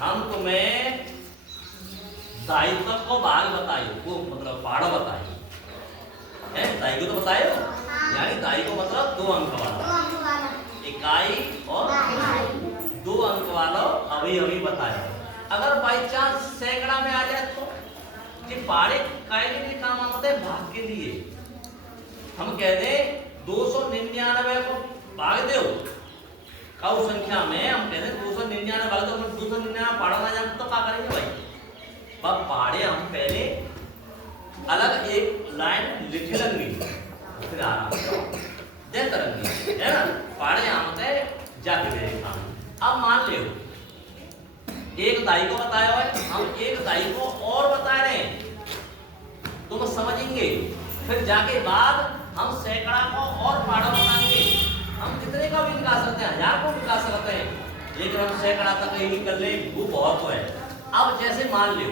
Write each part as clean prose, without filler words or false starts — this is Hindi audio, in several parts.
हम तुम्हें दायित्व को भाग बताइयो, वो मतलब पहाड़ बताइयो है, दाई को तो बतायो, यानी दाई को मतलब 2 अंक वाला, इकाई और 2 अंक वाला अभी अभी बताए। अगर बाई चांस सैकड़ा में आ जाए तो ये पहाड़े काय के लिए काम आता है, भाग के लिए। हम कह दें 299 को भाग दो, काउ संख्या में हम कहते हैं 299 भाग दो, 299 पहाड़ा ना जाए तो क्या करेंगे भाई? अब पहाड़े हम पहले अलग एक लाइन लिख लेंगे, फिर आराम से दे करेंगे, है ना? पहाड़े हम ते जाके मेरे काम। अब मान लो एक दाई को बताया है, हम एक दाई को और बता रहे हैं, तुम समझेंगे। फिर जाके बाद हम सैकड़ा को और पहाड़ा बताएंगे। हम कितने का भी निकाल सकते हैं, 1000 को निकाल सकते हैं, लेकिन हम सैकड़ा तक ही निकल ले, वो बहुत है। अब जैसे मान लो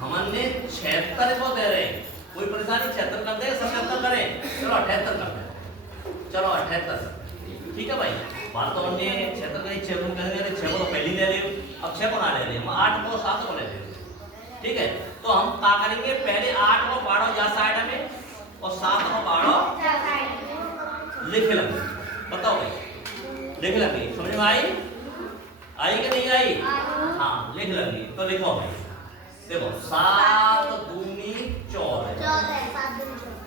हमने 76 को दे रहे, कोई परेशानी 76 कर दे, 77 करें, चलो 78 कर दे, चलो 78, ठीक है भाई। बात तो हमने 76 का 6 गुण करेंगे, 6 को तो पहले ले ले, अब 6 को ना ले ले, हम 8 को 7 को ले ले, ठीक है। तो हम क्या करेंगे, पहले 8 को पाड़ो जा साइड में और 7 को पाड़ो लिख लेंगे। बताओ भाई, लिख लेंगे, समझ में आई? आई कि नहीं आई? हाँ, लिख लेंगे। तो लिखो भाई, देखो 7 दूनी 14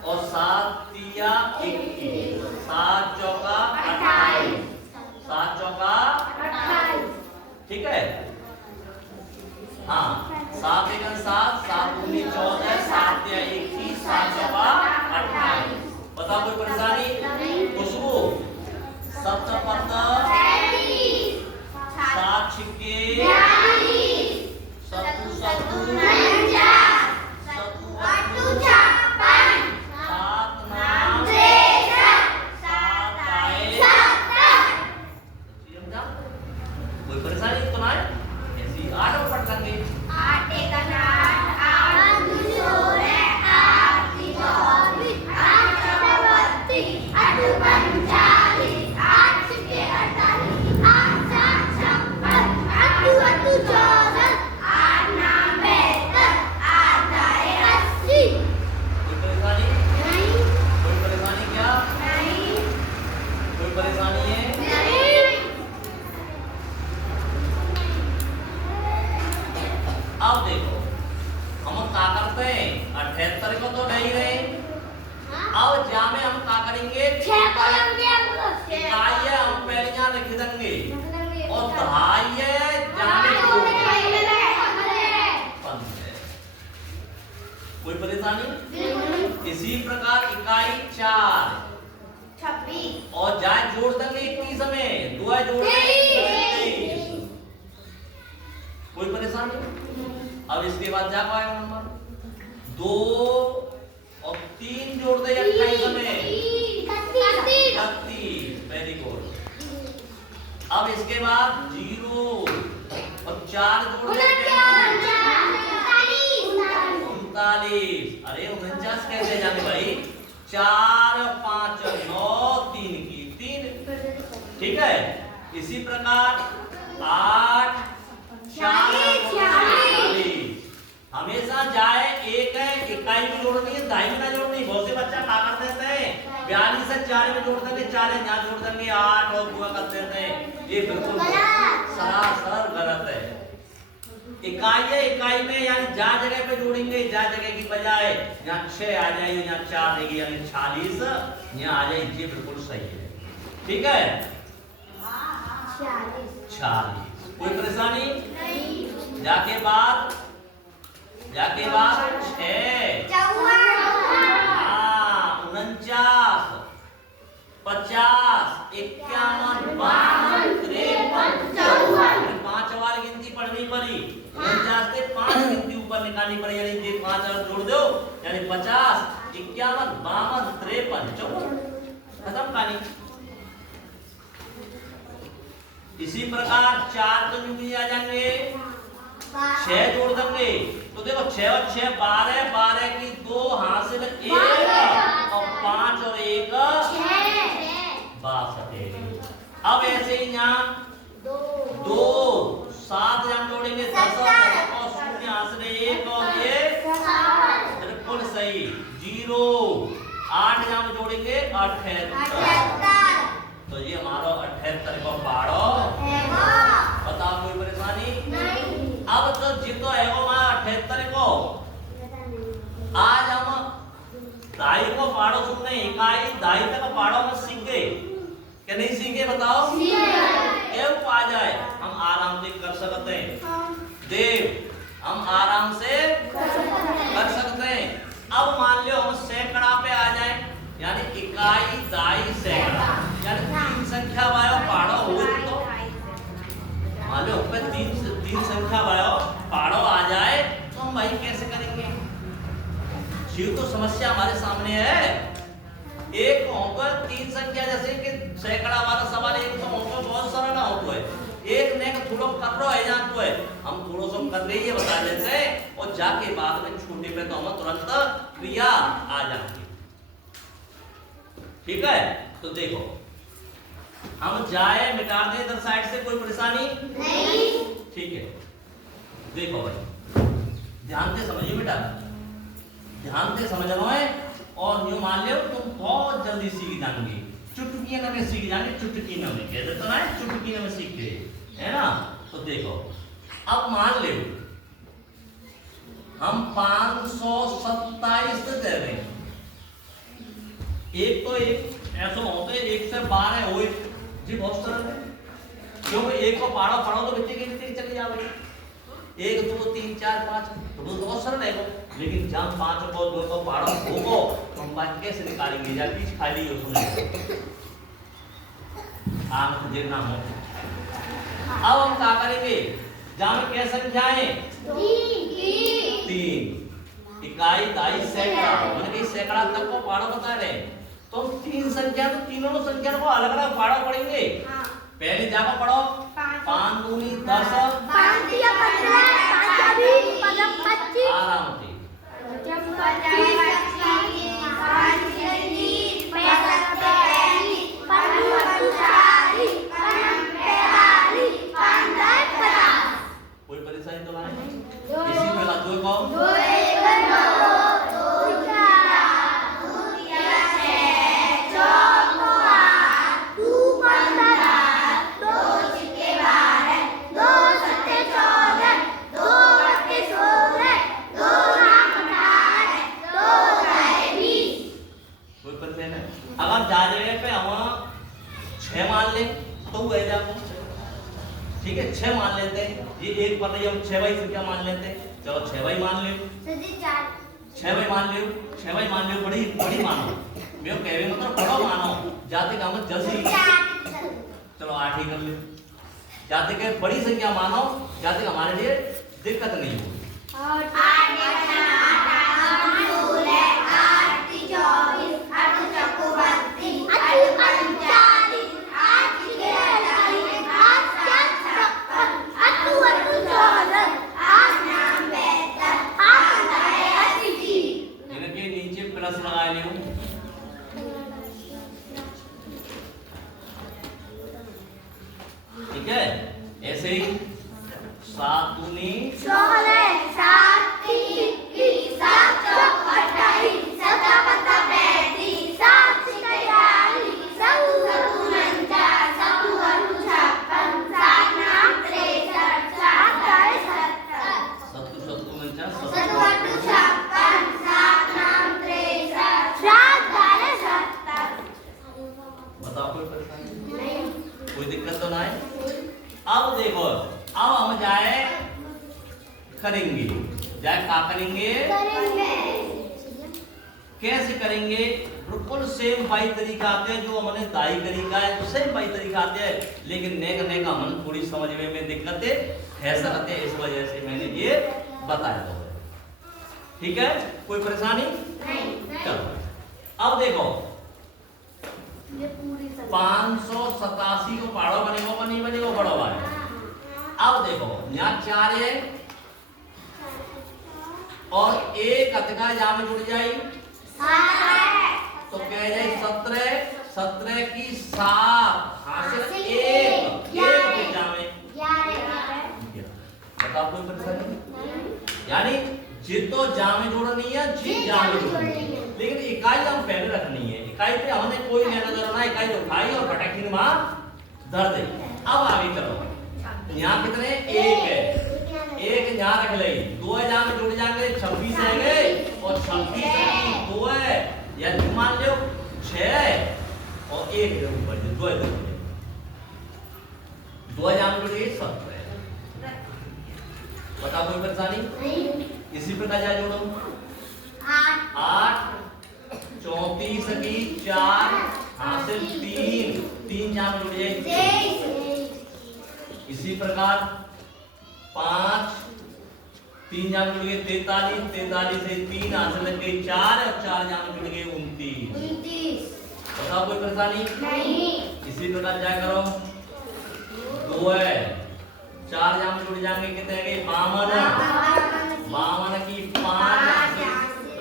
और 7 तिया 21, 7 चौका 28, 7 चौका 28, ठीक है। हाँ, 7 एकम 7, 7 दूनी 14, 7 तिया 21, 7 चौका 28। बताओ कोई परेशानी? खुशबू 7 चौका 7 छिक्के 7 7 कोई परेशानी तो ना है, ऐसी 8 और पढ़ लेंगे। 8 एक 8, 8 दूनी 16, 8 तीन 24, 8 चौका 32, 8 पंच 40, 8 छिक्के 48, 8 7 56, 8 2 8 14, 8 9 72, 8 9 80। कोई परेशानी? नहीं। कोई परेशानी क्या? नहीं। कोई परेशानी है? अब देखो हम क्या करते हैं, 78 को तो नहीं रहे, अब जा में हम क्या करेंगे, 6 कॉलम के इकाई है हम पहले यहाँ लिख देंगे और दहाई है जाने कोई परेशानी? इसी प्रकार इकाई 4 26 और जाए जोड़ देंगे 21 में, 2 जोड़ देंगे 23। कोई परेशानी? अब इसके बाद जा पाएगा नंबर 2 और 3 जोड़ दे 28 में 31, वेरी गुड। अब इसके बाद 0 और 4 जोड़ दे 39, अरे 49 कैसे जाने भाई, 4 5 9 3 की 3, ठीक है। इसी प्रकार 8 4 हमेशा जाए एक है, इकाई में जोड़नी है, दाई में ना जोड़नी। बहुत से बच्चा क्या कर देते हैं, 42 से 4 में जोड़ देंगे, 4 यहाँ जोड़ देंगे, 8 और पूरा कर देते हैं, ये बिल्कुल सरासर गलत है। इकाई है, इकाई में यानी जा जगह पे जोड़ेंगे, जा जगह की बजाय यहाँ 6 आ जाएगी, यहाँ 4 देगी यानी 46 यहाँ आ जाएगी, ये बिल्कुल सही है, ठीक है। 46 कोई परेशानी नहीं। जाके बाद 6 49 50 51 52 53 54, 5 वाली गिनती पढ़नी पड़ी, 49 से 5 गिनती ऊपर निकालनी पड़ी, यानी ये 5 और जोड़ दो यानी 50 51 52 53 54, खत्म कहानी। इसी प्रकार 4 तो यूं ही आ जाएंगे, 6 जोड़ देंगे तो देखो 6 और 6 12, 12 की 2 हासिल 1 और 5 और 1 62। अब ऐसे ही यहाँ 2 शून्य आश्रय 1 और ये बिल्कुल सही 0 8 यहाँ में जोड़ेंगे 78 तो ये हमारा 78 को पाड़ो बताओ कोई परेशानी अब तो जितो है वो हमारा 78 को आज हम दाई को पाड़ो सुनने इकाई दाई तक पाड़ो में सीख गए क्या नहीं सीखे बताओ क्यों आ जाए हम आराम से कर सकते हैं देव हम आराम से कर सकते हैं अब मान लो हम सैकड़ा पे आ जाए यानी इकाई दाई सैकड़ा यानी 3 संख्या वायो पाड़ो हो तो मान लो पे 3 संख्या वायो पाड़ो आ जाए तो हम भाई कैसे करेंगे शिव तो समस्या हमारे सामने है एक होकर 3 संख्या जैसे कि सैकड़ा वाला सवाल एक तो होकर बहुत सरल ना होता है एक ने थोड़ा कर रहा है जानतो है हम थोड़ा सा कर रही है बता देते हैं और जाके बाद में छोटे पे तो हम तुरंत क्रिया आ जाएगी ठीक है तो देखो हम जाए मिटा दें इधर साइड से कोई परेशानी नहीं ठीक है देखो भाई ध्यान से समझिए बेटा ध्यान से समझना है और यूं मान लो तुम बहुत जल्दी सीख जाओगे चुटकी में सीख जाएंगे चुटकी में कहते तो ना चुटकी में सीख गए है ना तो देखो अब मान ले हम 527 दे रहे हैं एक तो एक ऐसा होता है 1 से 12 हो जी बहुत सरल है क्योंकि एक को पाड़ो पढ़ो तो बच्चे के बच्चे चले जाओगे 1 2 3 4 5 तो बहुत सरल है वो लेकिन जब 5 को 2 को पाड़ो होगो तो हम बात कैसे निकालेंगे या बीच खाली हो सुने आंख देखना हो अब हम क्या करेंगे जहां में क्या संख्याएं 3 इकाई दाई सैकड़ा मतलब कि सैकड़ा तक को पाड़ो बता रहे तो 3 संख्या तो तीनों संख्या को अलग अलग पाड़ो पड़ेंगे पहले जाकर पढ़ो 5 दूनी 10 5 दिया 15 आराम से कोई परेशानी तो नहीं इसी में ला दो को अगर जा जगह पे हम 6 मान ले तो वह जाओ ठीक है 6 मान लेते हैं ये एक पर नहीं हम 6 बाई संख्या मान लेते हैं चलो 6 बाई मान लो 6 बाई मान लो 6 बाई मान लो बड़ी बड़ी मानो मैं कह रही मतलब बड़ा मानो जाते का हम जल्दी चलो 8 ही कर लो जाते के बड़ी संख्या मानो जाते हमारे लिए दिक्कत नहीं होगी 10 लगा लियो ठीक है ऐसे ही 7 दूनी 16 7 3 7 चौक 28 7 पत्ता 35 7 6 42 7 7 49 7 8 56 7 9 63 7 10 70 7 7 49 7 8 56 7 9 63 7 10 70 बताओ कोई परेशानी नहीं कोई दिक्कत तो ना है अब देखो अब हम जाए करेंगे जाए क्या करेंगे कैसे करेंगे बिल्कुल सेम बाई तरीका आते हैं जो हमने दाई तरीका है तो सेम बाई तरीका आते हैं लेकिन नेक नेक हम थोड़ी समझने में दिक्कतें है सकते हैं इस वजह से मैंने ये बताया था ठीक है कोई परेशानी नहीं चलो अब देखो ये पूरी 587 को पाड़ो बनेगो बड़ो भाई अब देखो यहाँ 4 है और एक अतका यहाँ में जुड़ जाए तो कह जाए 17 की 7 हासिल 1 में बताओ कोई परेशानी? यानी जितो जामे जोड़नी है, जित जामे जोड़नी है, लेकिन इकाई हम पहले रखनी है। इकाई पे हमने कोई लेना देना ना, इकाई उठाई और पटकनी मां धर दे। अब आगे चलो, यहाँ कितने? एक है, एक यहाँ रख ले, दो है जहाँ में जुड़ जाएंगे 26 है और 26 है 2 है, या मान लो 6 है और 1 है ऊपर, 2 है 2 है जहाँ में जुड़ गए 7 है। बताओ कोई परेशानी? इसी प्रकार जा जोड़ो 8 34 की 4 हासिल 3 जहाँ में जुड़ जाए। इसी प्रकार 5 3 जहाँ में जुड़ गए 43 43 से 3 हासिल लग गई 4 और 4 जहाँ में जुड़ गए 29। बताओ कोई परेशानी? नहीं। इसी प्रकार क्या करो 2 है 4 जहाँ में जुड़ जाएंगे कितने गए 52 की 5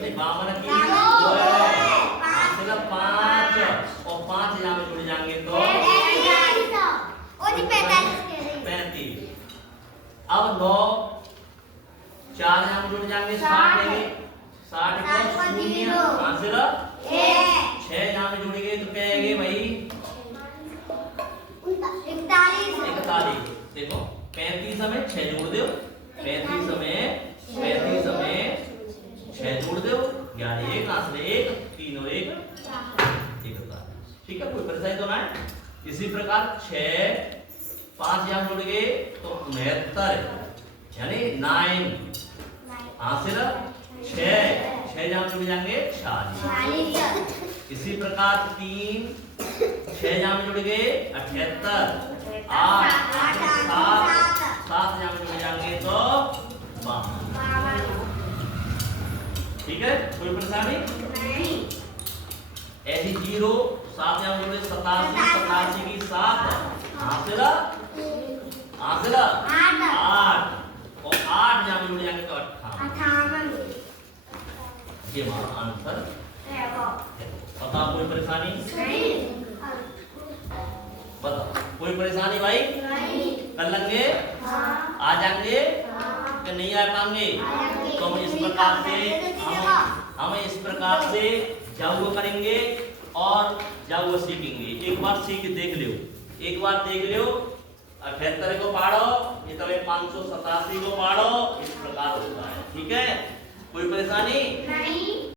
52 की 2 है हासिल 5 और 5 जहाँ में जुड़ जाएंगे तो 35। अब 9 4 यहाँ में जुड़ जाएंगे 60 लेंगे 60 को 0 हासिल 6 यहाँ में जुड़ गए तो क्या आएंगे भाई 41। देखो 35 में 6 जोड़ दो 35 में 6 जोड़ दो 11 1 हासिल 1 3 और 1 ठीक है, कोई परेशानी तो ना है। इसी प्रकार 6 5 यहाँ जुड़ गए तो 69 यानी 9 हासिल 6 जहाँ जुड़ जाएंगे 40। इसी प्रकार 3 6 जहाँ जुड़ गए 78 8 7 जहाँ जुड़ जाएंगे तो 52। ठीक है, कोई परेशानी? ऐसी 0 7 जहाँ जुड़े 87 की 7 हासिल 8 और 8 जहाँ जुड़ जाएंगे तो 58। ये हमारा आंसर है। बताओ कोई परेशानी? बताओ कोई परेशानी भाई? कर लेंगे? आ जाएंगे कि नहीं आ पाएंगे? तो हम इस प्रकार से हम इस प्रकार से जाओ करेंगे और जाओ सीखेंगे। एक बार सीख देख लो, एक बार देख लो 78 को पढ़ो, इतने 587 को पढ़ो, इस प्रकार होता है। ठीक है, कोई परेशानी? नहीं।